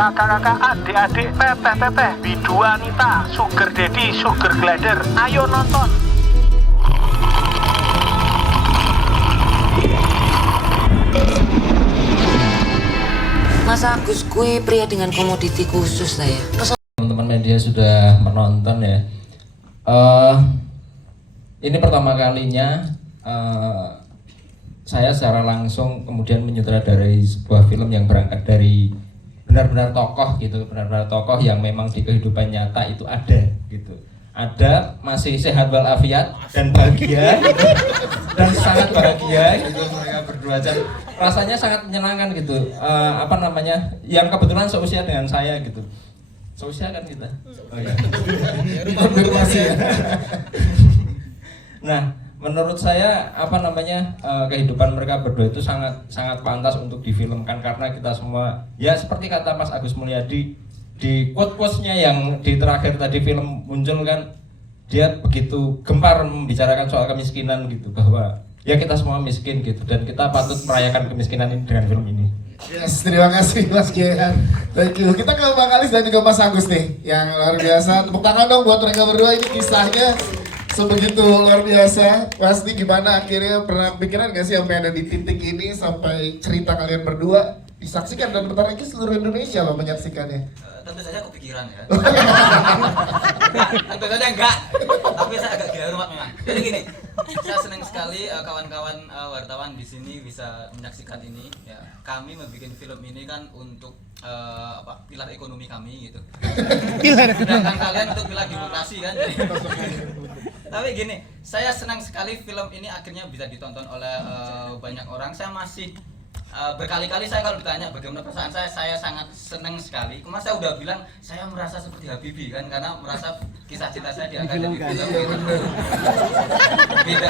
kakak-kakak, adik-adik, teteh-teteh, bidu wanita, sugar daddy, sugar glider, ayo nonton. Mas Agus kue pria dengan komoditi khusus lah ya. Teman-teman media sudah menonton ya. Ini pertama kalinya saya secara langsung kemudian menyutradarai sebuah film yang berangkat dari benar-benar tokoh gitu, benar-benar tokoh yang memang di kehidupan nyata itu ada gitu. Ada, masih sehat walafiat dan bahagia gitu. Dan sangat bahagia gitu mereka berdua, dan rasanya sangat menyenangkan gitu. Yang kebetulan seusia dengan saya gitu. Seusia kan kita. Oh, iya. Nah, menurut saya kehidupan mereka berdua itu sangat sangat pantas untuk difilmkan, karena kita semua ya seperti kata Mas Agus Mulyadi di quote-quotes-nya yang di terakhir tadi film muncul kan, dia begitu gempar membicarakan soal kemiskinan gitu, bahwa ya kita semua miskin gitu dan kita patut merayakan kemiskinan ini dengan film ini. Yes, terima kasih Mas Gian. Thank you. Kita ke Bang Alis dan juga Mas Agus nih, yang luar biasa. Tepuk tangan dong buat mereka berdua, ini kisahnya sebegitu luar biasa. Pasti gimana akhirnya, pernah pikiran gak sih sampai ada di titik ini, sampai cerita kalian berdua disaksikan dan bentar lagi seluruh Indonesia loh menyaksikannya? Tentu saja kepikiran ya. Tentu saja enggak. Tapi saya agak gila rumah memang. Jadi gini, saya senang sekali kawan-kawan wartawan di sini bisa menyaksikan ini. Ya, kami membuat film ini kan untuk pilar ekonomi kami gitu. Sedangkan kalian untuk pilar demokrasi kan. Tapi gini, saya senang sekali film ini akhirnya bisa ditonton oleh banyak orang. Saya masih berkali-kali saya kalau ditanya bagaimana perasaan saya sangat senang sekali. Kemarin saya udah bilang saya merasa seperti Habibie kan, karena merasa kisah cinta saya diangkat jadi film gitu.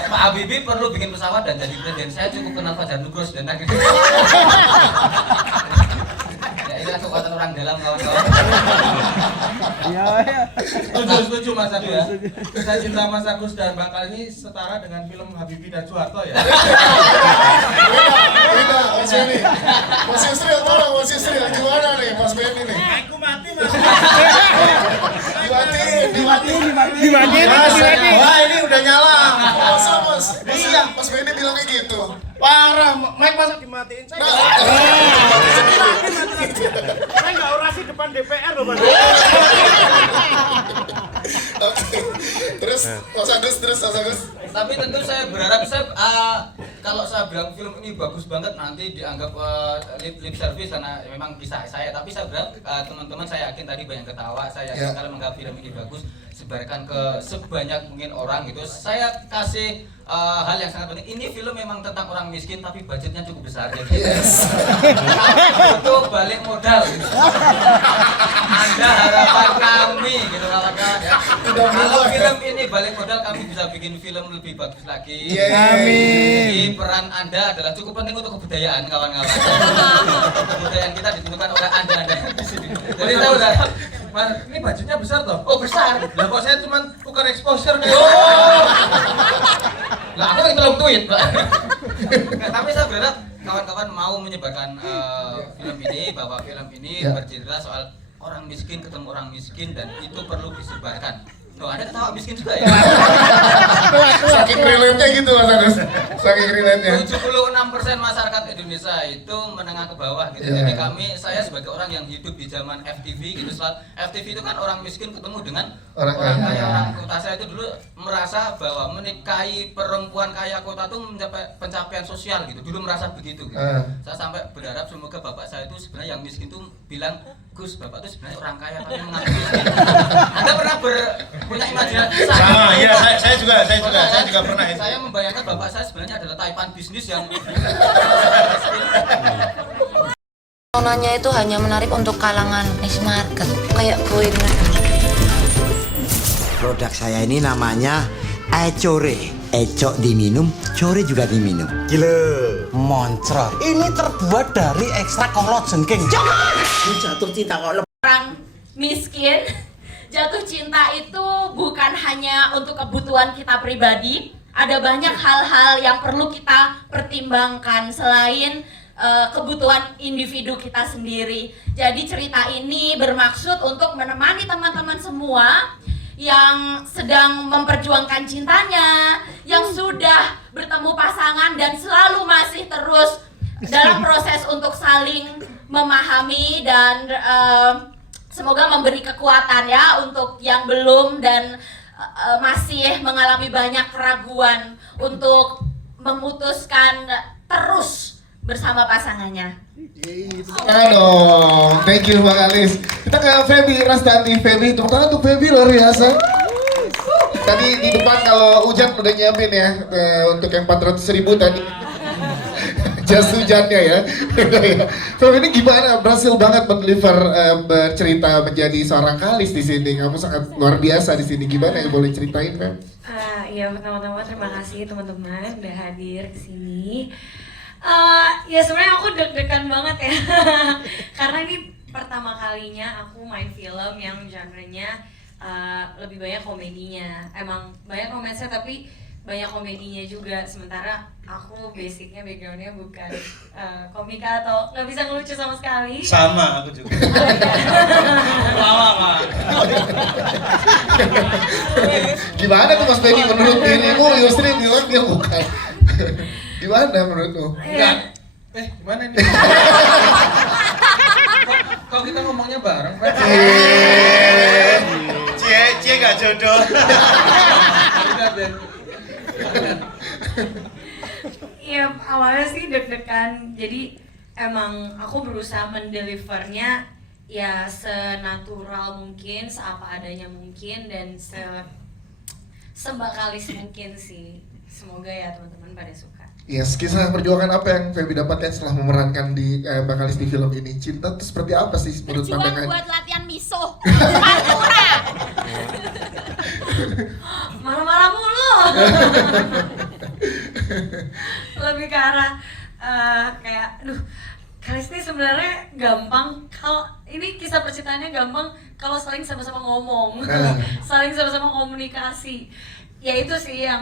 Pak Habibie perlu bikin pesawat dan jadi presiden, saya cukup kenal Fajar Nugros dan akhirnya ya ini kan kekuatan orang dalam kawan-kawan. Setuju Mas Agus ya. Kisah cinta Mas Agus dan Bakal ini setara dengan film Habibie dan Soeharto ya. Beda, Mas Benny. Mas Yusril, tolong Mas Yusril, gimana nih Mas Benny nih? Aku mati Mas. Dimatiin. Wah, ini udah nyala. Masa Mas? Iya, Mas Benny bilangnya gitu. Parah, Mike masa dimatiin saya. Saya nggak orasi depan DPR loh, Mas. Oke. Terus Mas Agus. Tapi tentu saya berharap kalau saya bilang film ini bagus banget nanti dianggap lip service karena memang kisah saya. Tapi saya berharap teman-teman, saya yakin tadi banyak ketawa. Saya yakin kalau menganggap film ini bagus, sebarkan ke sebanyak mungkin orang gitu. Saya kasih hal yang sangat penting. Ini film memang tentang orang miskin tapi budgetnya cukup besar. Jadi itu balik modal. Gitu. Anda harapan kami gitu kawan-kawan ya. Kalau film ini balik modal, kami bisa bikin film lebih bagus lagi. Amin. Jadi peran Anda adalah cukup penting untuk kebudayaan kawan-kawan. Kebudayaan kita ditentukan oleh Anda di sini. Jadi saya udah, Mas, ini budgetnya besar toh? oh besar. Lah kok saya cuma tukar exposure nih. Lah aku yang tolong tweet, Pak. Tapi saya berharap kawan-kawan mau menyebarkan film ini, bahwa film ini bercerita soal orang miskin ketemu orang miskin dan itu perlu disebarkan. Loh, Anda ketawa miskin juga ya? Saking relate-nya gitu Mas Agus. Saking relate-nya. 76% masyarakat Indonesia itu menengah ke bawah gitu. Jadi saya sebagai orang yang hidup di zaman FTV gitu, FTV itu kan orang miskin ketemu dengan orang kaya. Orang kota saya itu dulu merasa bahwa menikahi perempuan kaya kota itu mencapai pencapaian sosial gitu. Dulu merasa begitu gitu. Saya sampai berharap semoga bapak saya itu sebenarnya yang miskin itu bilang, Gus, bapak itu sebenarnya orang kaya tapi mengaku miskin. Anda pernah punya imajinasi? Sama, iya, saya juga pernah itu. Saya membayangkan bapak saya sebenarnya adalah taipan bisnis yang Nonanya itu hanya menarik untuk kalangan niche market, kayak gue bener. Produk saya ini namanya Ecore. Ecok diminum, core juga diminum. Gila, moncrot. Ini terbuat dari ekstrak kolagen, King. Jangan! Jatuh cinta kok orang miskin. Jatuh cinta itu bukan hanya untuk kebutuhan kita pribadi. Ada banyak hal-hal yang perlu kita pertimbangkan selain kebutuhan individu kita sendiri. Jadi cerita ini bermaksud untuk menemani teman-teman semua yang sedang memperjuangkan cintanya, yang sudah bertemu pasangan dan selalu masih terus dalam proses untuk saling memahami dan semoga memberi kekuatan ya untuk yang belum dan masih mengalami banyak keraguan untuk memutuskan terus bersama pasangannya. Halo, thank you Bang Alis. Kita ke Feby Rastati. Feby, tepuk tangan untuk Feby, luar biasa. Tadi di depan kalau hujan udah nyiapin ya untuk yang 400.000 tadi. Jas hujannya ya. Feby ini gimana? Berhasil banget mendeliver bercerita menjadi seorang Kalis di sini. Kamu sangat luar biasa di sini. Gimana ya, boleh ceritain, Feb? Ya pertama-tama terima kasih teman-teman udah hadir ke sini. Ya sebenarnya aku deg-degan banget ya karena ini pertama kalinya aku main film yang genre-nya lebih banyak komedinya. Emang banyak romansnya tapi banyak komedinya juga, sementara aku basicnya backgroundnya bukan komika atau nggak bisa ngelucu sama sekali. Sama aku juga. Lama. Gimana tuh Mas Feby menurut dirimu? Yusri bilang dia bukan. Gimana menurutmu? Enggak. Gimana nih? Kok kita ngomongnya bareng, Pak? Cie gak jodoh. Iya, awalnya sih deg-degan. Jadi emang aku berusaha mendelivernya ya senatural mungkin, seapa adanya mungkin dan sebakalis mungkin sih. Semoga ya teman-teman pada suka. Yes, kisah perjuangan apa yang Feby dapatkan setelah memerankan di Bakalis di film ini? Cinta itu seperti apa sih menurut pandangan? Berjuang buat latihan miso, Pantura. Marah-marah mulu. Lebih ke arah kayak, aduh, Kalis ini sebenarnya gampang. Kalau ini kisah percintaannya gampang kalau saling sama-sama ngomong, saling sama-sama komunikasi. Ya itu sih yang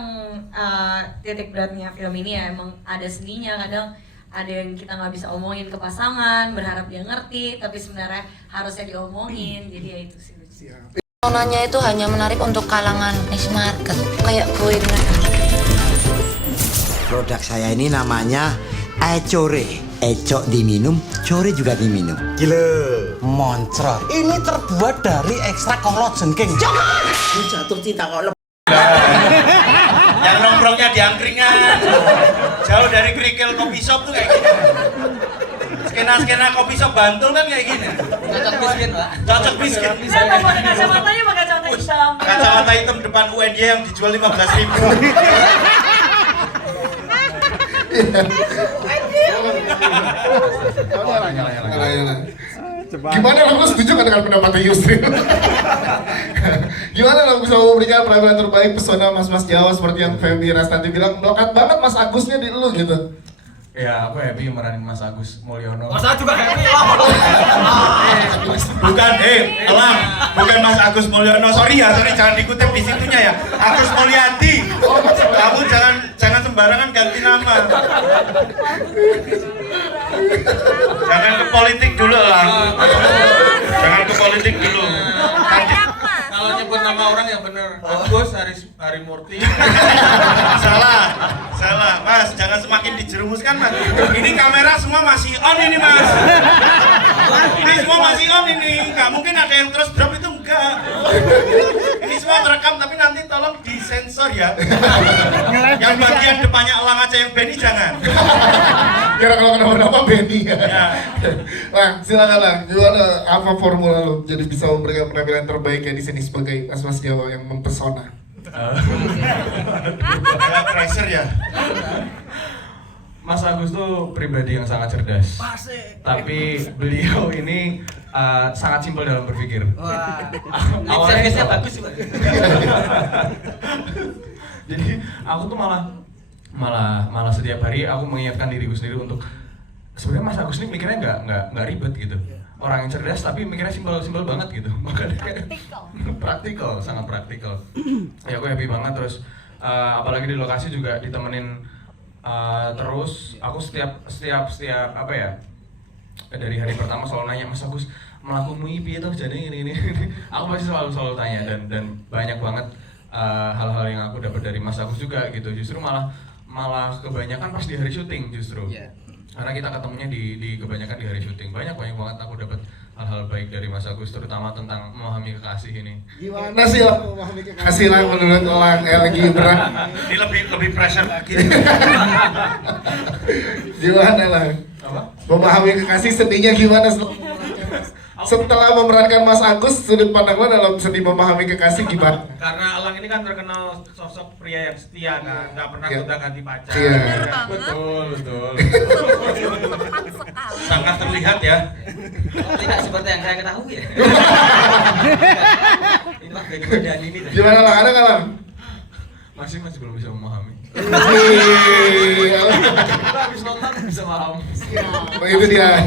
titik beratnya film ini ya, emang ada seninya. Kadang ada yang kita nggak bisa omongin ke pasangan, berharap dia ngerti, tapi sebenarnya harusnya diomongin. Jadi ya itu sih. Nonanya itu hanya menarik untuk kalangan niche market, kayak gue dengan Produk saya ini namanya Ecore. Ecok diminum, core juga diminum. Gila, moncrot. Ini terbuat dari ekstrak kolagen, King. Jangan! Gue jatuh cinta kok. Yang nongkrongnya di angkringan, jauh dari kerikil kopi shop tuh kayak gini. Skena kopi shop Bantul kan kayak gini. Cocok miskin, Pak. Cocok miskin. Saya pakai kacamatanya pakai kacamata hitam. Kacamata hitam depan UNY yang dijual 15.000. Gimana lo setuju kan dengan pendapatnya Yusri? Gimana lo bisa memberikan penampilan terbaik pesona mas-mas Jawa seperti yang Feby Rastati bilang, melekat banget Mas Agusnya di lu gitu. Ya, aku happy meranin Mas Agus Mulyono. Masa juga happy Bukan, Elang, bukan Mas Agus Mulyono. Sorry jangan dikutip di situnya ya. Agus Mulyadi. Kamu jangan sembarangan ganti nama. Jangan ke politik dulu, Elang. Jangan ke politik dulu. Kalau nyebut nama orang yang bener, Agus Harimurti. Salah, Mas. Jangan semakin dijerumuskan, Mas. Ini kamera semua masih on ini, Mas. Ini semua masih on ini. Nggak mungkin ada yang terus drop itu enggak. Ini semua terekam tapi nanti tolong disensor ya. Yang bagian depannya Elang aja yang Benny jangan. Kira kalau kenapa-napa Benny ya. Lang, silakan Lang. Gimana apa formula lo jadi bisa memberikan penampilan terbaik ya di sini sebagai mas-mas Jawa yang mempesona? Kayak Tracer ya. Mas Agus tuh pribadi yang sangat cerdas. Tapi beliau ini sangat simpel dalam berpikir. Awalnya bagus sih, Pak. Jadi aku tuh malah setiap hari aku mengingatkan diriku sendiri untuk sebenarnya Mas Agus ini mikirnya nggak ribet gitu. Orang yang cerdas tapi mikirnya simpel banget gitu. Makanya kayak praktikal, sangat praktikal. Ya aku happy banget terus apalagi di lokasi juga ditemenin Terus aku setiap apa ya, dari hari pertama selalu nanya, Mas Agus melakukanmu piye tuh jadi ini aku pasti selalu tanya, dan banyak banget hal-hal yang aku dapat dari Mas Agus juga gitu. Justru malah kebanyakan pas di hari syuting justru. Karena kita ketemunya di kebanyakan di hari syuting. Banyak banget aku dapat hal-hal baik dari Mas Agus, terutama tentang memahami kekasih ini. Gimana sih memahami kekasih lah menurut Elang lagi berat? Ini lebih pressure lagi. Gimana lah? Apa? Memahami kekasih sedihnya gimana setelah memerankan Mas Agus, sudut pandangnya dalam seni memahami kekasih gimana? Karena Elang ini kan terkenal sosok pria yang setia kan, nggak pernah gonta-ganti pacar. Iya. Betul. Sangat terlihat ya. Tidak seperti yang saya ketahui ya. Ini mah background dan ini. Gimana lah? Ada nggak lah? Masih belum bisa memahami. Habis nonton bisa paham. Itu dia.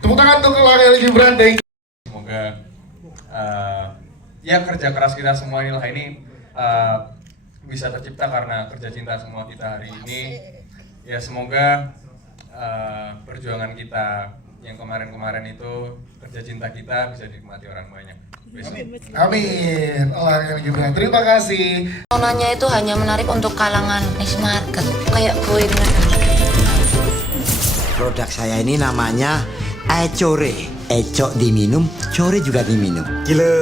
Tepuk tangan untuk Elang Gibran deh. Semoga ya kerja keras kita semua ini bisa tercipta karena kerja cinta semua kita hari ini. Ya semoga perjuangan kita yang kemarin itu, kerja cinta kita bisa dinikmati orang banyak. Amin. Elang Gibran, terima kasih. Nonanya itu hanya menarik untuk kalangan niche market, kayak gue dengan Produk saya ini namanya Ecore. Ecok diminum, core juga diminum. Gila,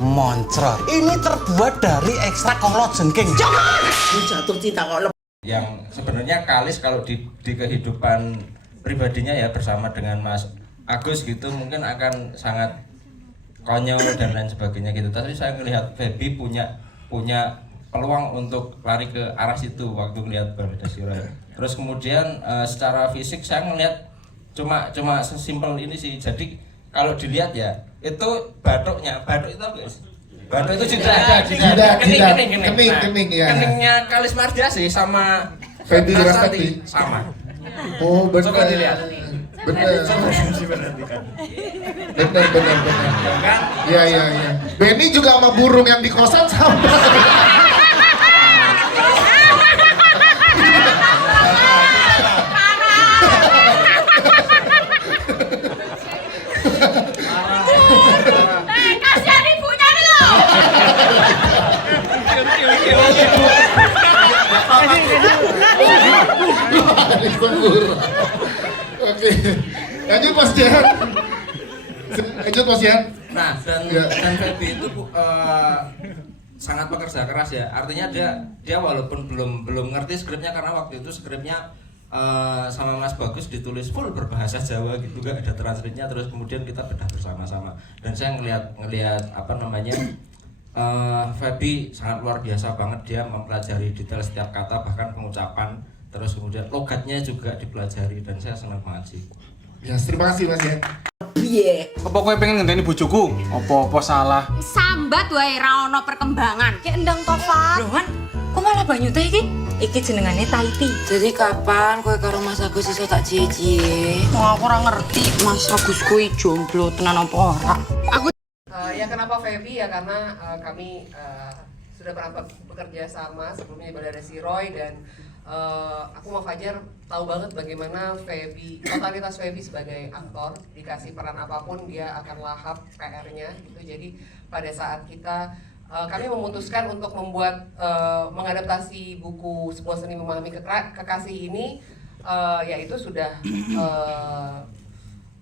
moncrot. Ini terbuat dari ekstrak kolagen, King. Jangan! Jatuh cinta kok. Yang sebenarnya Kalis kalau di kehidupan pribadinya ya bersama dengan Mas Agus gitu mungkin akan sangat konyol dan lain sebagainya gitu. Tapi saya melihat Feby punya peluang untuk lari ke arah situ waktu melihat Bangladesh. Terus kemudian secara fisik saya melihat cuma sesimpel ini sih. Jadi kalau dilihat ya itu batuk itu guys. Batuk itu juga ada kening ya. Keningnya Kalis Mardiasih sama Feby Rastati sama. Oh benar. Coba dilihat. Benar. Iya. Benny juga sama burung yang di kosan sama. Kasihan ibunya nih loh. Oke, lanjut Mas Jihan. Nah dan Feby itu sangat pekerja keras ya. Artinya dia walaupun belum ngerti skripnya karena waktu itu skripnya sama Mas Bagus ditulis full berbahasa Jawa gitu, gak ada translate-nya. Terus kemudian kita bedah bersama-sama dan saya ngelihat apa namanya Feby sangat luar biasa banget. Dia mempelajari detail setiap kata, bahkan pengucapan, terus kemudian logatnya juga dipelajari dan saya senang banget sih. Ya, terima kasih Mas ya. Piye? Apa kowe pengen ngenteni bojoku? Apa salah? Sambat wae ra ono perkembangan. kayak endang Tofar. Loh kan, kok malah banyu teh iki? Iki jenengane Taiti. Jadi kapan kowe karo Mas Agus iso tak cie-cie? Aku ora ngerti Mas Agus kuwi jomblo tenan apa ora. Ya kenapa Feby ya karena kami sudah pernah bekerja sama sebelumnya pada si Roy dan aku sama Fajar tahu banget bagaimana Feby, totalitas Feby sebagai aktor, dikasih peran apapun dia akan lahap PR-nya gitu. Jadi pada saat kami memutuskan untuk membuat mengadaptasi buku Sebuah Seni Memahami Kekasih ini, yaitu sudah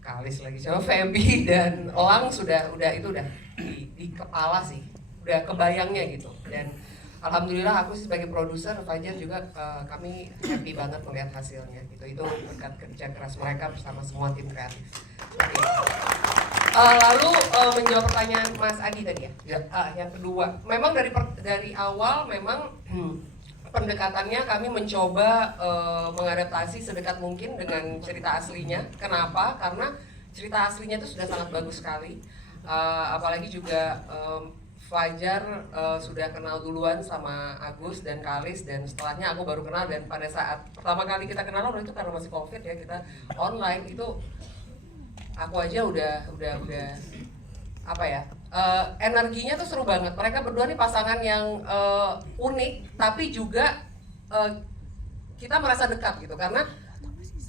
Kalis lagi sama Feby dan Elang udah di kepala sih, udah kebayangnya gitu. Dan alhamdulillah aku sebagai produser, Fajar juga kami happy banget melihat hasilnya gitu. Itu berkat kerja keras mereka bersama semua tim kreatif. Lalu menjawab pertanyaan Mas Adi tadi ya. Yang kedua, memang dari awal memang pendekatannya kami mencoba mengadaptasi sedekat mungkin dengan cerita aslinya. Kenapa? Karena cerita aslinya itu sudah sangat bagus sekali. Apalagi juga Fajar sudah kenal duluan sama Agus dan Kalis, dan setelahnya aku baru kenal. Dan pada saat pertama kali kita kenalan itu karena masih COVID ya, kita online itu aku aja udah apa ya, energinya tuh seru banget. Mereka berdua nih pasangan yang unik tapi juga kita merasa dekat gitu, karena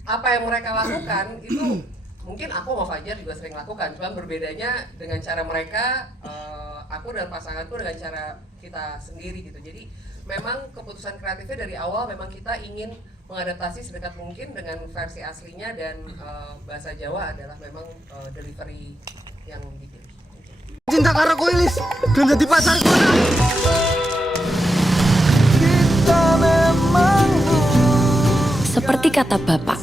apa yang mereka lakukan itu mungkin aku sama Fajar juga sering lakukan, cuma berbedanya dengan cara mereka, aku dan pasanganku dengan cara kita sendiri gitu. Jadi memang keputusan kreatifnya dari awal memang kita ingin mengadaptasi sedekat mungkin dengan versi aslinya, dan bahasa Jawa adalah memang delivery yang dipilih. Cinta karo kowe Lis, gelem dadi pacarku. Seperti kata Bapak,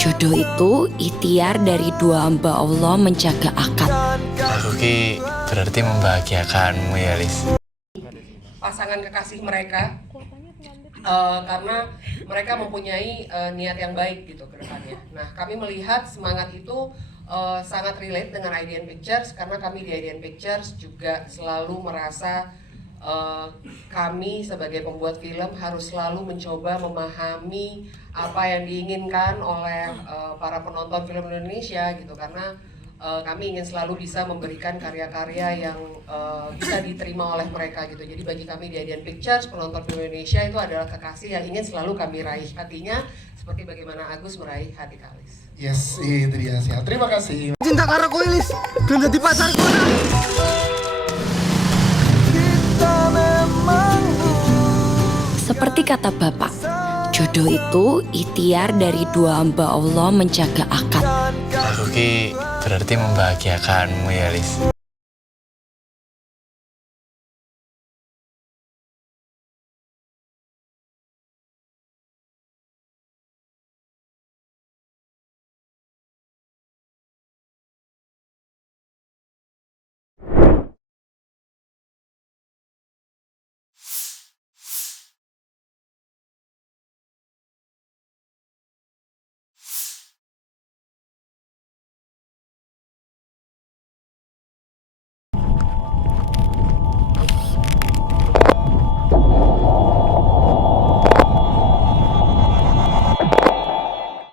jodoh itu ikhtiar dari dua hamba Allah menjaga akad. Aku ki berarti membahagiakanmu ya Lis. Pasangan kekasih mereka, karena mereka mempunyai niat yang baik gitu ke depannya. Nah, kami melihat semangat itu sangat relate dengan IDN Pictures, karena kami di IDN Pictures juga selalu merasa kami sebagai pembuat film harus selalu mencoba memahami apa yang diinginkan oleh para penonton film Indonesia gitu, karena kami ingin selalu bisa memberikan karya-karya yang bisa diterima oleh mereka gitu. Jadi bagi kami di IDN Pictures, penonton film Indonesia itu adalah kekasih yang ingin selalu kami raih hatinya, seperti bagaimana Agus meraih hati Kalis. Yes, itu dia sih. Terima kasih. Cinta karo kowe Lis, gelem dadi pacarku. Seperti kata Bapak, jodoh itu ikhtiar dari dua hamba Allah menjaga akad. Aku ki berarti membahagiakanmu ya Lis.